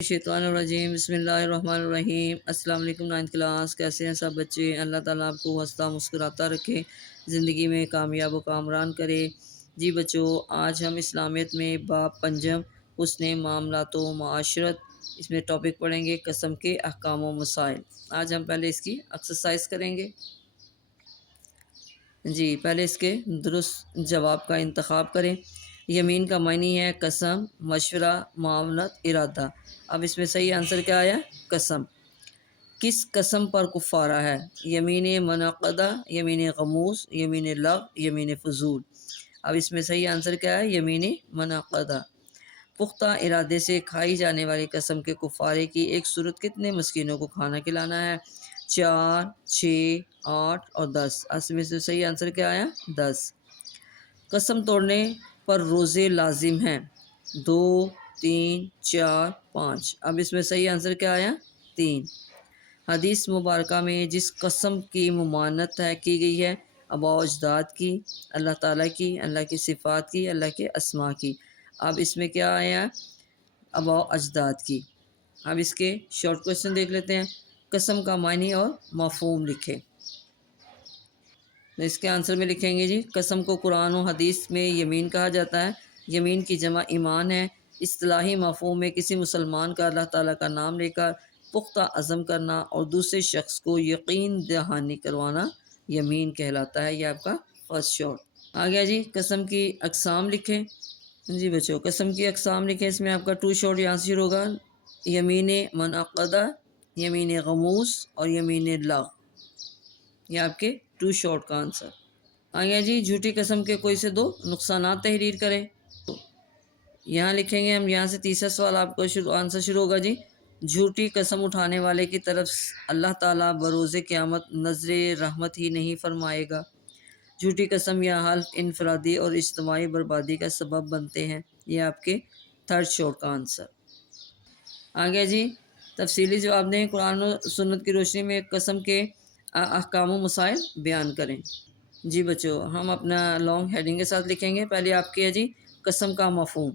शैतानुर्रजीम बिस्मिल्लाहिर्रहमानिर्रहीम। अस्सलाम वालेकुम नाइन्थ क्लास, कैसे हैं सब बच्चे। अल्लाह ताला आपको हंसता मुस्कुराता रखे, ज़िंदगी में कामयाब व कामरान करे। जी बच्चों, आज हम इस्लामियत में बाब पंजम हुस्न मामलात व माशरत, इसमें टॉपिक पढ़ेंगे कसम के अहकाम व मसाइल। आज हम पहले इसकी एक्सरसाइज करेंगे। जी, पहले इसके दुरुस्त जवाब का इंतखाब करें। यमीन का मानी है कसम, मशवरा, मामलत, इरादा। अब इसमें सही आंसर क्या आया? कसम। किस कसम पर कुफारा है? यमीन मनक़दा, यमीन गमूस, यमीन लग, यमीन फजूल। अब इसमें सही आंसर क्या है? यमीन मनक़दा। पुख्ता इरादे से खाई जाने वाली कसम के कुफारे की एक सूरत कितने मस्कीनों को खाना खिलाना है? 4, 6, 8 और 10। इसमें से सही आंसर क्या आया? 10। कसम तोड़ने पर रोज़े लाजिम हैं? 2, 3, 4, 5। अब इसमें सही आंसर क्या आया? 3। हदीस मुबारका में जिस कसम की मुमानत की गई है, आबा व अजदाद की, अल्लाह ताला की, अल्लाह की सिफ़ात की, अल्लाह के अस्मा की। अब इसमें क्या आया? आबा व अजदाद की। अब इसके शॉर्ट क्वेश्चन देख लेते हैं। कसम का मानी और मफ़हूम लिखें। तो इसके आंसर में लिखेंगे जी, कसम को कुरान और हदीस में यमीन कहा जाता है। यमीन की जमा ईमान है। इस्तिलाही मफ़हूम में किसी मुसलमान का अल्लाह ताला का नाम लेकर पुख्ता अज़म करना और दूसरे शख्स को यकीन दहानी करवाना यमीन कहलाता है। यह आपका फर्स्ट शॉर्ट आ गया जी। कसम की अक़साम लिखें। जी बच्चों, कसम की अक़साम लिखें। इसमें आपका टू शॉर्ट यहाँ से शुरू होगा। यमीन मनअक़दा, यमीन गमूस और यमीन लग। ये आपके टू शॉर्ट का आंसर आ गया जी। झूठी कसम के कोई से 2 नुकसानात तहरीर करें। यहाँ लिखेंगे हम। यहाँ से तीसरा सवाल आपको आंसर शुरू होगा जी। झूठी कसम उठाने वाले की तरफ अल्लाह ताला बरोज़े क़यामत नज़र रहमत ही नहीं फरमाएगा। झूठी कसम या हल्फ इनफरादी और इज्तिमाई बर्बादी का सबब बनते हैं। ये आपके थर्ड शॉर्ट का आंसर आ गया जी। तफसीली जवाब दें। कुरान और सुन्नत की रोशनी में कसम के अहकाम व मसाइल बयान करें। जी बच्चों, हम अपना लॉन्ग हेडिंग के साथ लिखेंगे। पहले आपकी है जी कसम का मफ़हूम।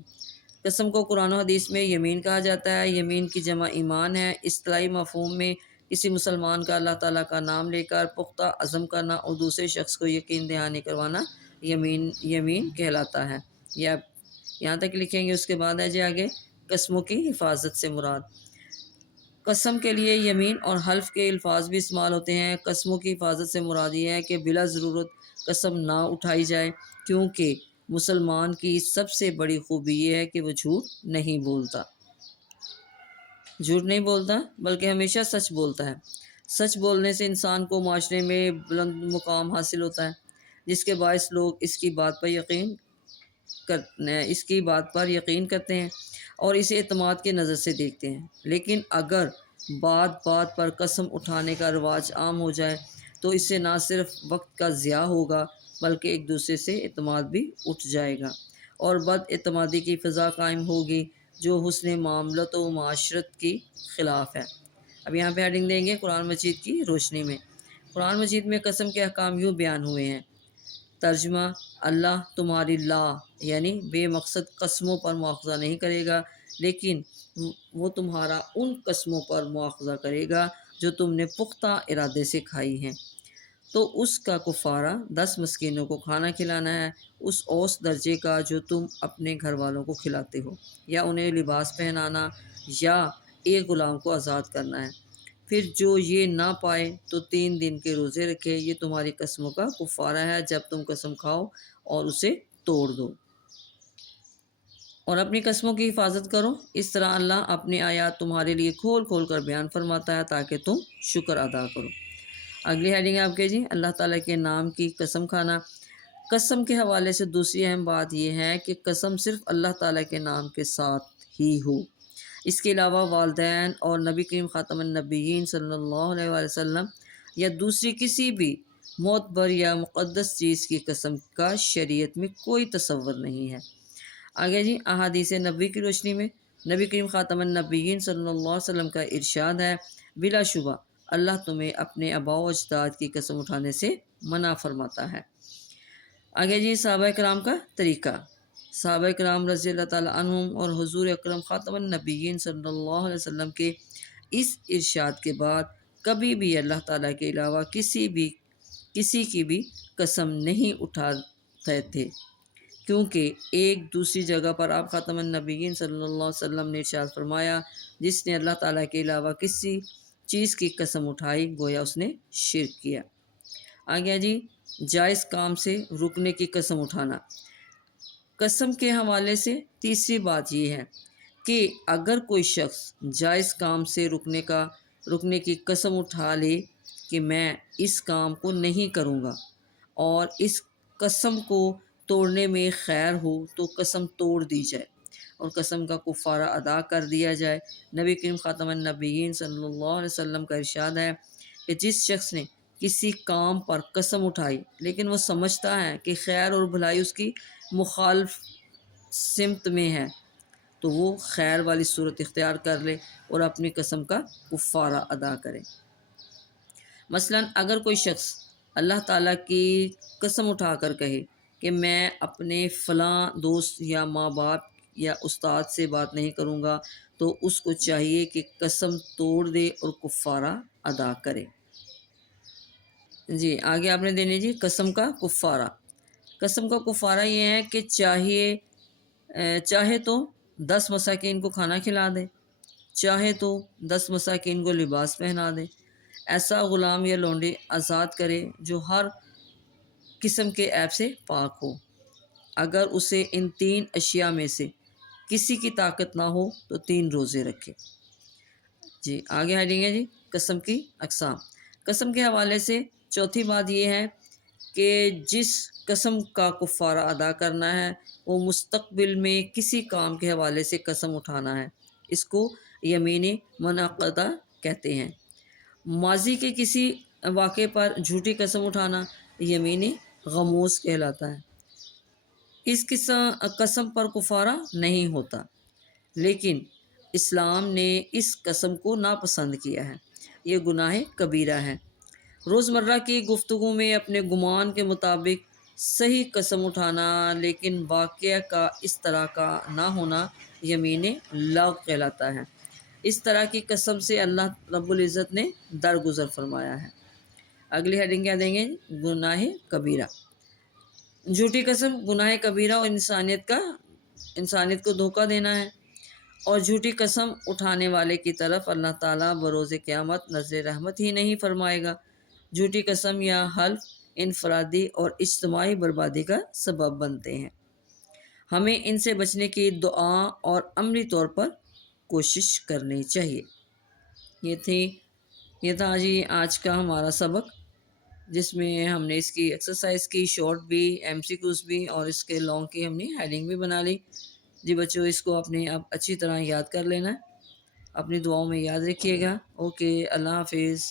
कसम को कुरान और हदीस में यमीन कहा जाता है। यमीन की जमा ईमान है। इस्तिलाही मफ़हूम में किसी मुसलमान का अल्लाह ताला का नाम लेकर पुख्ता अज़म करना और दूसरे शख्स को यकीन दहानी करवाना यमीन कहलाता है। यह आप यहाँ तक लिखेंगे। उसके बाद है जी आगे, कसमों की हिफाजत से मुराद। कसम के लिए यमीन और हल्फ के अल्फाज भी इस्तेमाल होते हैं। कसमों की हिफाजत से मुराद ये है कि बिला ज़रूरत कसम ना उठाई जाए, क्योंकि मुसलमान की सबसे बड़ी खूबी ये है कि वो झूठ नहीं बोलता। झूठ नहीं बोलता बल्कि हमेशा सच बोलता है। सच बोलने से इंसान को माशरे में बुलंद मुकाम हासिल होता है, जिसके बायस लोग इसकी बात पर यकीन करते हैं और इसे एतमाद के नज़र से देखते हैं। लेकिन अगर बात बात पर कसम उठाने का रिवाज आम हो जाए तो इससे ना सिर्फ वक्त का ज़िया होगा बल्कि एक दूसरे से एतमाद भी उठ जाएगा और बद एतमादी की फ़ज़ा कायम होगी, जो हुस्न मामलत व माशरत की ख़िलाफ़ है। अब यहाँ पे हेडिंग देंगे कुरान मजीद की रोशनी में। कुरान मजीद में कसम के अहकाम यूँ बयान हुए हैं। तर्जुमा, अल्लाह तुम्हारी ला यानी बेमकसद कस्मों पर मुआख़ज़ा नहीं करेगा, लेकिन वो तुम्हारा उन कस्मों पर मुआख़ज़ा करेगा जो तुमने पुख्ता इरादे से खाई हैं। तो उसका कुफारा 10 मस्कीनों को खाना खिलाना है, उस औस दर्जे का जो तुम अपने घर वालों को खिलाते हो, या उन्हें लिबास पहनाना, या एक ग़ुलाम को आज़ाद करना है। फिर जो ये ना पाए तो 3 दिन के रोज़े रखे। ये तुम्हारी कसमों का कुफारा है जब तुम कसम खाओ और उसे तोड़ दो और अपनी कस्मों की हिफाजत करो। इस तरह अल्लाह अपनी आयत तुम्हारे लिए खोल खोल कर बयान फरमाता है ताकि तुम शुक्र अदा करो। अगली हेडिंग है आपके जी, अल्लाह ताला के नाम की कसम खाना। कसम के हवाले से दूसरी अहम बात यह है कि कसम सिर्फ़ अल्लाह ताला के नाम के साथ ही हो। इसके अलावा वालिदैन और नबी करीम ख़ातमुन नबिय्यीन सल्लल्लाहु अलैहि वसल्लम या दूसरी किसी भी मोतबर या मुक़द्दस चीज़ की कसम का शरीयत में कोई तसव्वुर नहीं है। आगे जी, अहादीस नबी की रोशनी में नबी करीम ख़ातमुन नबिय्यीन सल्लल्लाहु अलैहि वसल्लम का इरशाद है, बिलाशुबा अल्लाह तुम्हें अपने आबा व अजदाद की कसम उठाने से मना फरमाता है। आगे जी, सहाबा कराम का तरीक़ा। صحابہ کرام رضی اللہ تعالیٰ عنہم اور حضور اکرم خاتم النبیین صلی اللہ علیہ وسلم کے اس ارشاد کے بعد کبھی بھی اللہ تعالیٰ کے علاوہ کسی کی بھی قسم نہیں اٹھاتے تھے، کیونکہ ایک دوسری جگہ پر آپ خاتم النبیین صلی اللہ علیہ وسلم نے ارشاد فرمایا، جس نے اللہ تعالیٰ کے علاوہ کسی چیز کی قسم اٹھائی گویا اس نے شرک کیا۔ آگیا جی، جائز کام سے رکنے کی قسم اٹھانا۔ قسم کے حوالے سے تیسری بات یہ ہے کہ اگر کوئی شخص جائز کام سے رکنے کی قسم اٹھا لے کہ میں اس کام کو نہیں کروں گا، اور اس قسم کو توڑنے میں خیر ہو تو قسم توڑ دی جائے اور قسم کا کفارہ ادا کر دیا جائے۔ نبی کریم خاتم النبیین صلی اللہ علیہ وسلم کا ارشاد ہے کہ جس شخص نے کسی کام پر قسم اٹھائی لیکن وہ سمجھتا ہے کہ خیر اور بھلائی اس کی مخالف سمت میں ہے، تو وہ خیر والی صورت اختیار کر لے اور اپنی قسم کا کفارہ ادا کرے۔ مثلا اگر کوئی شخص اللہ تعالیٰ کی قسم اٹھا کر کہے کہ میں اپنے فلاں دوست یا ماں باپ یا استاد سے بات نہیں کروں گا، تو اس کو چاہیے کہ قسم توڑ دے اور کفارہ ادا کرے۔ جی آگے آپ نے دینے جی قسم کا کفارہ۔ قسم کا کفارہ یہ ہے کہ چاہے تو 10 مساکین کو کھانا کھلا دے، چاہے تو 10 مساکین کو لباس پہنا دے، ایسا غلام یا لونڈی آزاد کرے جو ہر قسم کے عیب سے پاک ہو، اگر اسے ان 3 اشیاء میں سے کسی کی طاقت نہ ہو تو 3 روزے رکھے۔ جی آگے ہیڈنگ ہے جی قسم کی اقسام۔ قسم کے حوالے سے چوتھی بات یہ ہے کہ جس قسم کا کفارہ ادا کرنا ہے وہ مستقبل میں کسی کام کے حوالے سے قسم اٹھانا ہے، اس کو یمین منعقدہ کہتے ہیں۔ ماضی کے کسی واقعے پر جھوٹی قسم اٹھانا یمین غموس کہلاتا ہے۔ اس قسم پر کفارہ نہیں ہوتا، لیکن اسلام نے اس قسم کو ناپسند کیا ہے، یہ گناہ کبیرہ ہے۔ روزمرہ کی گفتگو میں اپنے گمان کے مطابق صحیح قسم اٹھانا لیکن واقعہ کا اس طرح کا نہ ہونا یمین لغو کہلاتا ہے۔ اس طرح کی قسم سے اللہ رب العزت نے درگزر فرمایا ہے۔ اگلی ہیڈنگ کیا دیں گے؟ گناہ کبیرہ۔ جھوٹی قسم گناہ کبیرہ اور انسانیت کو دھوکہ دینا ہے، اور جھوٹی قسم اٹھانے والے کی طرف اللہ تعالیٰ بروز قیامت نظر رحمت ہی نہیں فرمائے گا۔ جھوٹی قسم یا حلف انفرادی اور اجتماعی بربادی کا سبب بنتے ہیں۔ ہمیں ان سے بچنے کی دعا اور عملی طور پر کوشش کرنی چاہیے۔ یہ تھا جی آج کا ہمارا سبق، جس میں ہم نے اس کی ایکسرسائز کی، شارٹ بھی، ایم سی کیوز بھی، اور اس کے لانگ کی ہم نے ہیڈنگ بھی بنا لی۔ جی بچوں، اس کو اپنے اب اچھی طرح یاد کر لینا ہے، اپنی دعاؤں میں یاد رکھیے گا۔ اوکے، اللہ حافظ۔